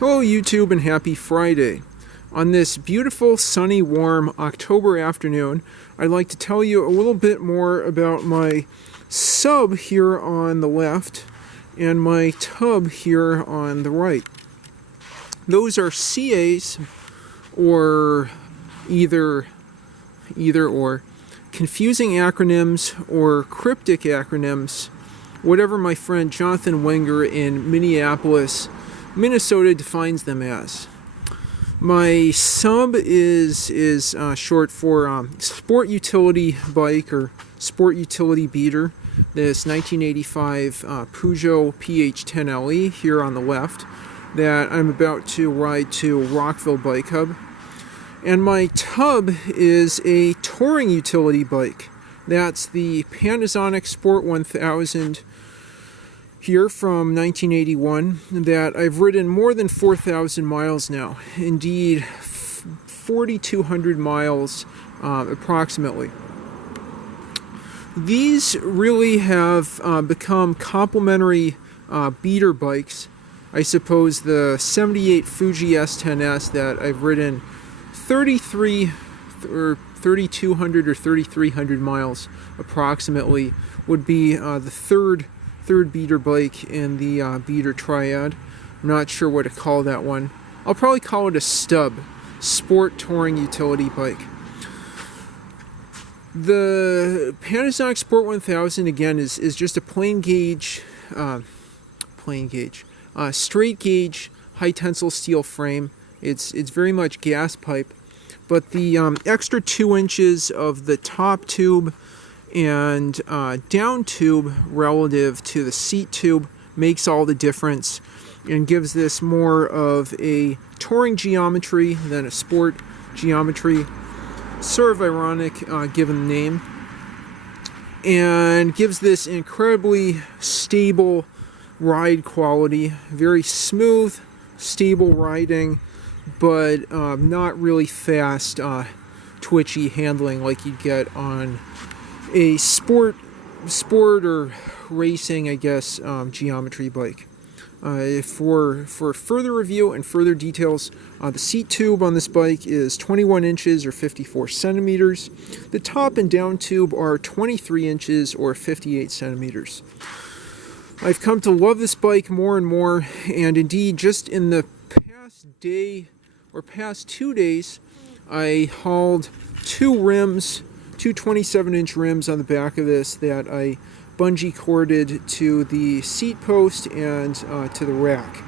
Hello YouTube and happy Friday. On this beautiful, sunny, warm October afternoon, I'd like to tell you a little bit more about my sub here on the left and my tub here on the right. Those are CAs, or either or, confusing acronyms or cryptic acronyms, whatever my friend Jonathan Wenger in Minneapolis, Minnesota defines them as. My sub is short for Sport Utility Bike or Sport Utility Beater. This 1985 Peugeot PH10LE here on the left that I'm about to ride to Rockville Bike Hub. And my tub is a touring utility bike. That's the Panasonic Sport 1000 here from 1981 that I've ridden more than 4,000 miles now. Indeed, 4,200 miles approximately. These really have become complementary beater bikes. I suppose the 78 Fuji S10-S that I've ridden 3,200 or 3,300 miles approximately would be the third beater bike in the beater triad. I'm not sure what to call that one. I'll probably call it a stub, sport touring utility bike. The Panasonic Sport 1000 again is just a straight gauge hi-tensile steel frame. It's very much gas pipe, but the extra 2 inches of the top tube and down tube relative to the seat tube makes all the difference and gives this more of a touring geometry than a sport geometry. Sort of ironic given the name, and gives this incredibly stable ride quality. Very smooth, stable riding, but not really fast, twitchy handling like you'd get on a sport or racing, I guess, geometry bike. For further review and further details, the seat tube on this bike is 21 inches or 54 centimeters. The top and down tube are 23 inches or 58 centimeters. I've come to love this bike more and more, and indeed just in the past day or past 2 days, I hauled two 27-inch rims on the back of this that I bungee corded to the seat post and to the rack.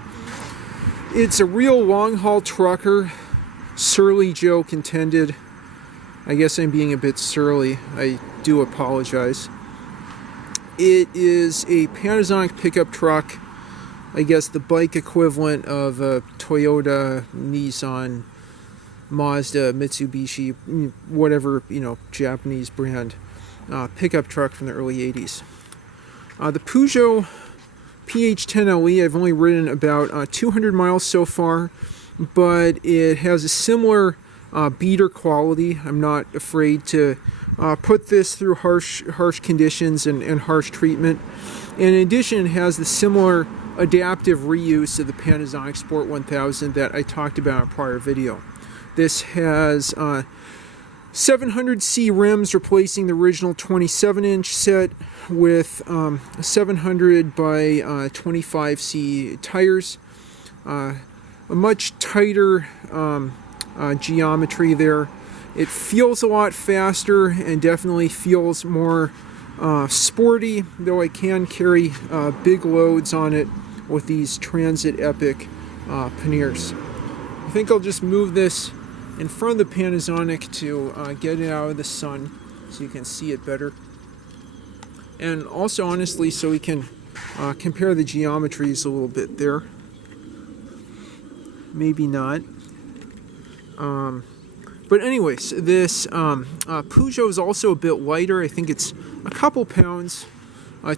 It's a real long haul trucker, surly joke intended. I guess I'm being a bit surly. I do apologize. It is a Panasonic pickup truck, I guess the bike equivalent of a Toyota, Nissan, Mazda, Mitsubishi, whatever, Japanese brand pickup truck from the early 80s. The Peugeot PH10LE, I've only ridden about 200 miles so far, but it has a similar beater quality. I'm not afraid to put this through harsh conditions and harsh treatment. And in addition, it has the similar adaptive reuse of the Panasonic Sport 1000 that I talked about in a prior video. This has 700C rims replacing the original 27-inch set with 700 by 25C tires. A much tighter geometry there. It feels a lot faster and definitely feels more sporty, though I can carry big loads on it with these Transit Epic panniers. I think I'll just move this in front of the Panasonic to get it out of the sun so you can see it better. And also, honestly, so we can compare the geometries a little bit there. Maybe not. But anyways, this Peugeot is also a bit lighter. I think it's a couple pounds,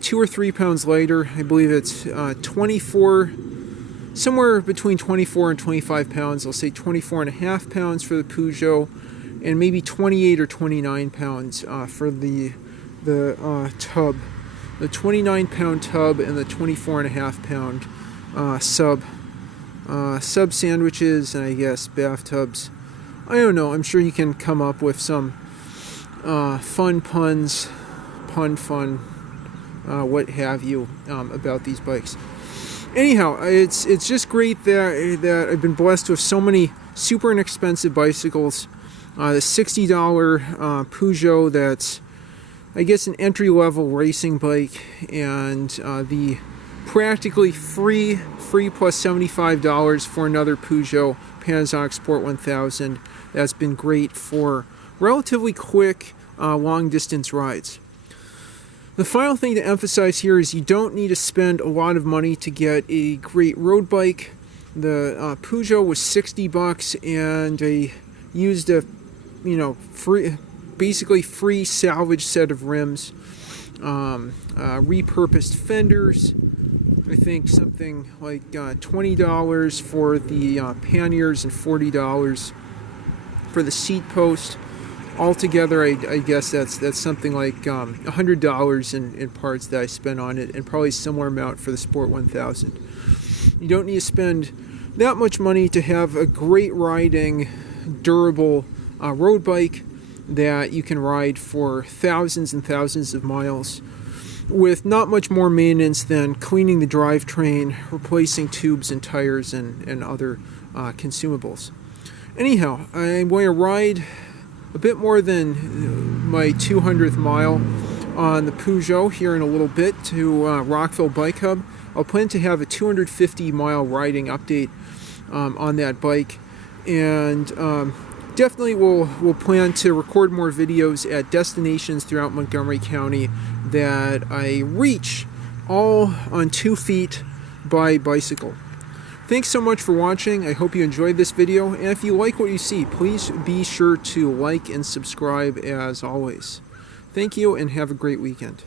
2 or 3 pounds lighter. I believe it's 24, somewhere between 24 and 25 pounds. I'll say 24 and a half pounds for the Peugeot, and maybe 28 or 29 pounds for the tub. The 29-pound tub and the 24 and a half pound sub sub sandwiches, and I guess bathtubs. I don't know. I'm sure you can come up with some fun puns, what have you, about these bikes. Anyhow, it's just great that I've been blessed with so many super inexpensive bicycles. The $60 Peugeot, that's, I guess, an entry-level racing bike, and the practically free plus $75 for another Peugeot Panasonic Sport 1000. That's been great for relatively quick long-distance rides. The final thing to emphasize here is you don't need to spend a lot of money to get a great road bike. The Peugeot was $60, and I used a basically free salvage set of rims, repurposed fenders. I think something like $20 for the panniers and $40 for the seat post. Altogether, I guess that's something like $100 in parts that I spent on it, and probably a similar amount for the Sport 1000. You don't need to spend that much money to have a great riding, durable road bike that you can ride for thousands and thousands of miles with not much more maintenance than cleaning the drivetrain, replacing tubes and tires, and other consumables. Anyhow, I'm going to ride a bit more than my 200th mile on the Peugeot here in a little bit to Rockville Bike Hub. I'll plan to have a 250-mile riding update on that bike, and definitely we'll plan to record more videos at destinations throughout Montgomery County that I reach, all on 2 feet by bicycle. Thanks so much for watching. I hope you enjoyed this video, and if you like what you see, please be sure to like and subscribe as always. Thank you, and have a great weekend.